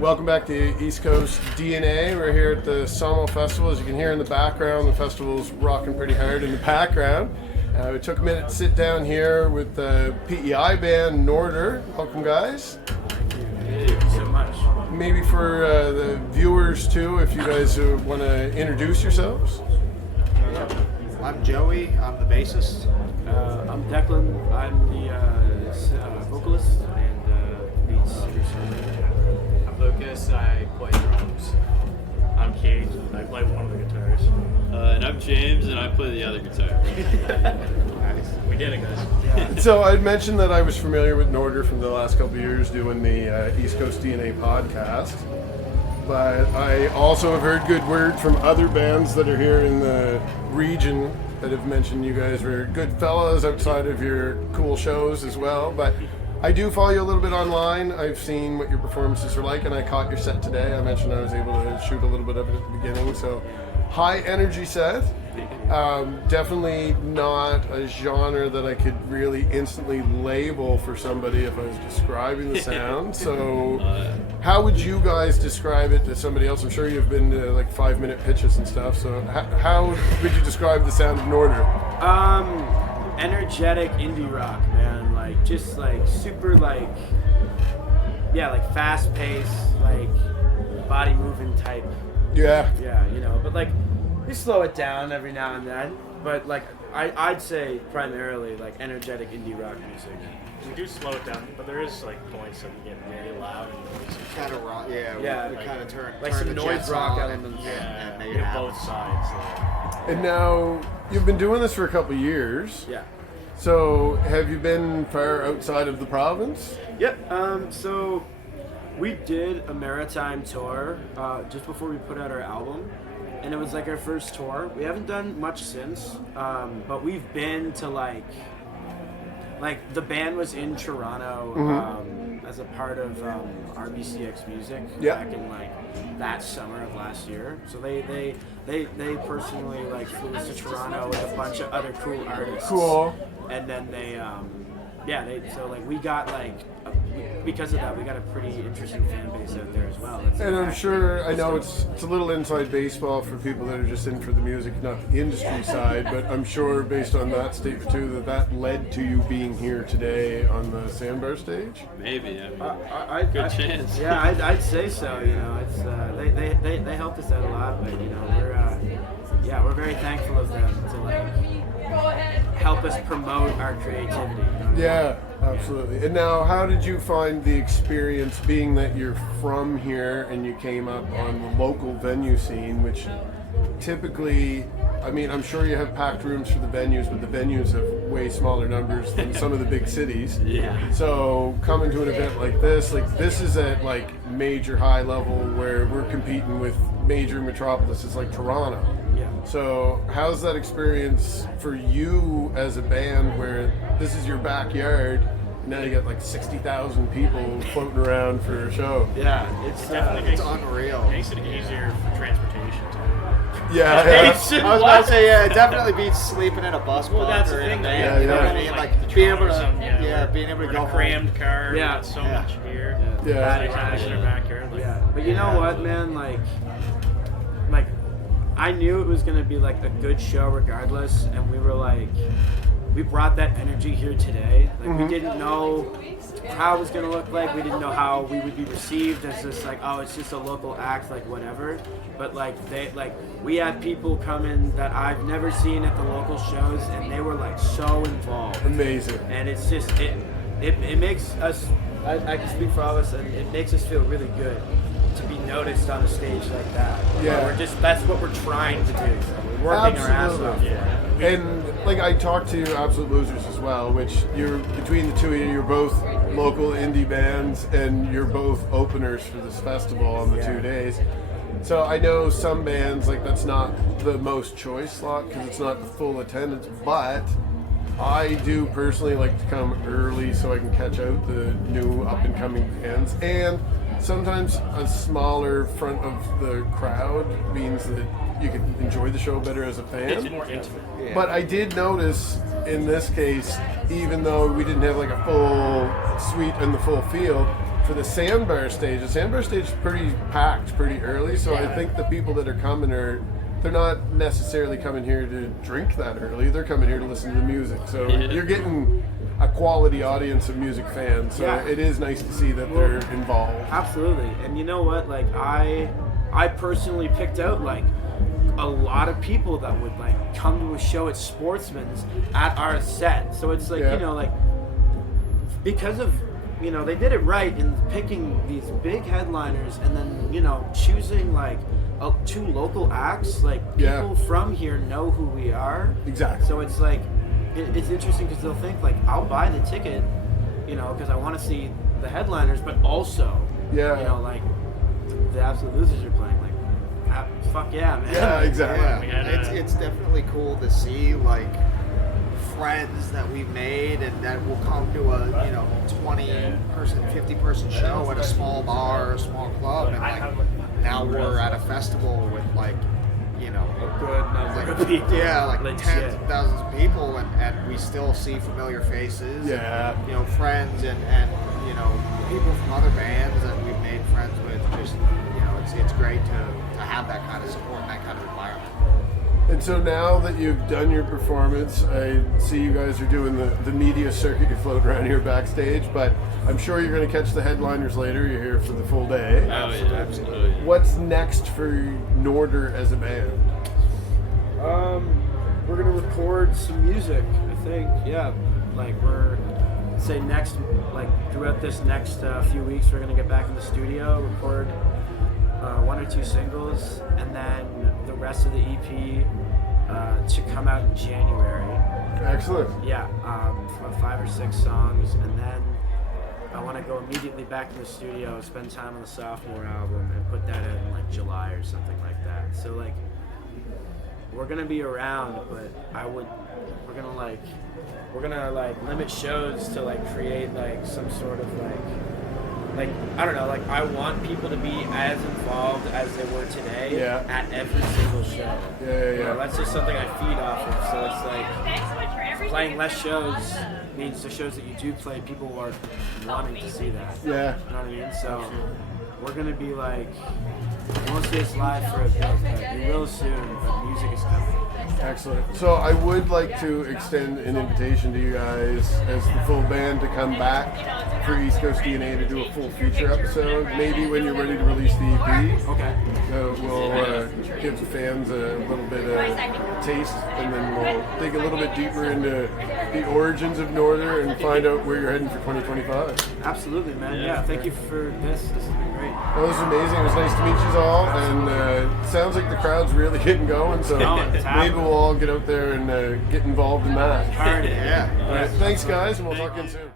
Welcome back to East Coast DNA. We're here at the Sommo Festival. As you can hear in the background, the festival's rocking pretty hard in the background. We took a minute to sit down here with the PEI band Norter. Welcome, guys. Thank you so much. Maybe for the viewers too, if you guys want to introduce yourselves. I'm Joey. I'm the bassist. I'm Declan. I'm the vocalist and lead singer. I'm Lucas. I play drums. I'm Cage. I play one of the guitars. And I'm James, and I play the other guitar. Nice. We did it, guys. Yeah. So I'd mentioned that I was familiar with Norter from the last couple of years doing the East Coast DNA podcast. But I also have heard good word from other bands that are here in the region that have mentioned you guys were good fellas outside of your cool shows as well. But I do follow you a little bit online. I've seen what your performances are like, and I caught your set today. I mentioned I was able to shoot a little bit of it at the beginning. So high energy set. Definitely not a genre that I could really instantly label for somebody if I was describing the sound. So how would you guys describe it to somebody else? I'm sure you've been to like 5-minute pitches and stuff. So how would you describe the sound of Norter? Energetic indie rock, man. Like just like super like fast paced, like body moving type. Yeah. Yeah, you know, but like we slow it down every now and then. But like I'd say primarily like energetic indie rock music. We do slow it down, but there is like points that get very loud and noisy. Kind of rock. Yeah. Yeah, We kind of turn like turn some the noise jets rock on elements. and make we it have happen. both sides. And now you've been doing this for a couple of years. Yeah. So have you been far outside of the province? Yep. So we did a maritime tour just before we put out our album, and it was like our first tour. We haven't done much since, but we've been to like the band was in Toronto as a part of RBCX Music back in like that summer of last year. So they personally like flew us to Toronto with a bunch of other cool artists. Cool. And then so like we got like because of that we got a pretty interesting fan base out there as well. And I'm sure, I know it's a little inside baseball for people that are just in for the music, not the industry side, but I'm sure based on that statement too, that led to you being here today on the Sandbar Stage? Maybe, I mean, good chance. Yeah, I'd say so. You know, it's they helped us out a lot, but you know we're very thankful of them to like help us promote our creativity. You know? Yeah, absolutely. And now, how did you find the experience being that you're from here and you came up on the local venue scene, which typically, I mean, I'm sure you have packed rooms for the venues, but the venues have way smaller numbers than some of the big cities. Yeah. So coming to an event like this is at like major high level where we're competing with major metropolises like Toronto. Yeah. So how's that experience for you as a band where this is your backyard, now you got like 60,000 people floating around for a show? Yeah, it's Definitely It's unreal. makes it easier for transportation too. Yeah. I was about to say, yeah, it definitely beats sleeping in a bus bunk that's the or in a thing, van. yeah, You know what I yeah. mean? Like Like being able to, Toronto or something, being able to we're go in a crammed car. Yeah. With so Yeah. much gear. Yeah. Bad times in our backyard. Like, Yeah, but you know what, man? Like I knew it was gonna be like a good show regardless, and we brought that energy here today. Like we didn't know how it was gonna look like. We didn't know how we would be received as just like, oh, it's just a local act, like whatever. But we had people come in that I've never seen at the local shows, and they were like so involved. Amazing. And it's just it makes us. I can speak for all of us, and it makes us feel really good to be noticed on a stage like that. Yeah. That's what we're trying to do. We're working our ass off. Absolutely. And like I talked to Absolute Losers as well, which you're between the two of you, you're both local indie bands and you're both openers for this festival on the 2 days. So I know some bands, like that's not the most choice slot because it's not the full attendance, but I do personally like to come early so I can catch out the new up and coming bands, and sometimes a smaller front of the crowd means that you can enjoy the show better as a fan. It's more intimate. Yeah. But I did notice in this case, even though we didn't have like a full suite and the full field, for the Sandbar Stage. The Sandbar Stage is pretty packed pretty early, so I think the people that are coming they're not necessarily coming here to drink that early. They're coming here to listen to the music. So you're getting a quality audience of music fans. So it is nice to see that they're involved. Absolutely. And you know what? Like I personally picked out like a lot of people that would like come to a show at Sportsman's at our set. So it's like, you know, like because of, you know, they did it right in picking these big headliners and then, you know, choosing like 2 local acts. Like people from here know who we are. Exactly. So it's like it's interesting because they'll think like I'll buy the ticket, you know, because I want to see the headliners, but also, you know, like the Absolute Losers are playing. Like, fuck yeah, man. Yeah, exactly. Yeah. It's definitely cool to see like friends that we made and that will come to a 20-person, 50-person show at a small bar or a small club, and like now we're at a festival with like a good number of people. Yeah, like Legit. tens of thousands of people, and we still see familiar faces. Yeah. And, friends and people from other bands that we've made friends with. Just it's great to have that kind of support and that kind of environment. And so now that you've done your performance, I see you guys are doing the media circuit. You float around here backstage, but I'm sure you're going to catch the headliners later. You're here for the full day. Oh, yeah, absolutely. What's next for Norter as a band? We're going to record some music, I think. Yeah, like throughout this next few weeks, we're going to get back in the studio, record 1 or 2 singles, and then the rest of the EP to come out in January. Excellent. Yeah, about 5 or 6 songs, and then I want to go immediately back to the studio, spend time on the sophomore album, and put that out in like July or something like that. So like, we're gonna be around, but we're gonna limit shows to like create like some sort of like I don't know, like I want people to be as involved as they were today at every single show. Yeah. You know, that's just something I feed off of. So it's like playing less shows means the shows that you do play, people are wanting to see that. Yeah. You know what I mean? So we're gonna be like, you won't see us live for a bit, but you will soon. But music is coming. Excellent. So I would like to extend an invitation to you guys as the full band to come back for East Coast DNA to do a full feature episode, maybe when you're ready to release the EP. Okay. So we'll give the fans a little bit of taste, and then we'll dig a little bit deeper into the origins of Norter and find out where you're heading for 2025. Absolutely, man. Yeah, thank you for this. This has been great. Well, this is amazing. It was nice to meet you all, and it sounds like the crowd's really getting going, so maybe we'll all get out there and get involved in that. Party. Yeah. All right, thanks guys, and we'll talk again soon.